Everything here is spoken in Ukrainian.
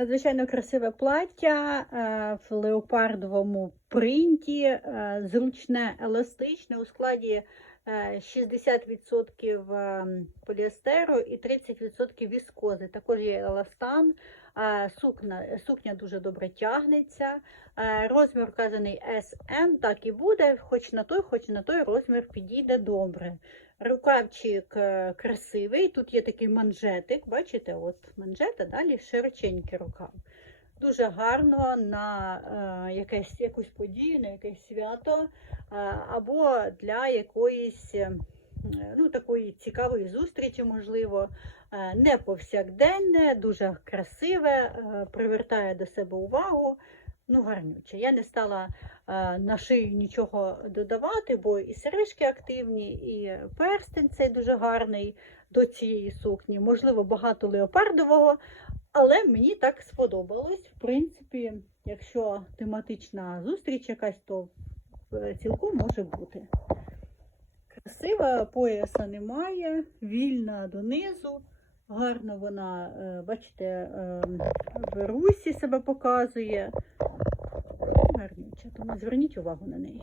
Надзвичайно красиве плаття е, в леопардовому принті, е, зручне, еластичне у складі е, 60% ем, поліестеру і 30% віскози. Також є еластан. Сукня, сукня дуже добре тягнеться. Розмір вказаний SM, так і буде, хоч на той, хоч на той розмір підійде добре. Рукавчик е, красивий. Тут є такий манжетик. Бачите, от манжета, далі широченький рукав. Дуже гарно на е, якесь, якусь подію, на якесь свято, е, або для якоїсь е, ну, такої цікавої зустрічі, можливо. Е, не повсякденне, дуже красиве, е, привертає до себе увагу. Ну, гарнюче. Я не стала е, на шию нічого додавати, бо і сережки активні, і перстень цей дуже гарний до цієї сукні. Можливо, багато леопардового, але мені так сподобалось. В принципі, якщо тематична зустріч якась, то е, цілком може бути. Красива, пояса немає, вільна донизу. Гарно вона, е, бачите, е, в русі себе показує. Гарніча, тому зверніть увагу на неї.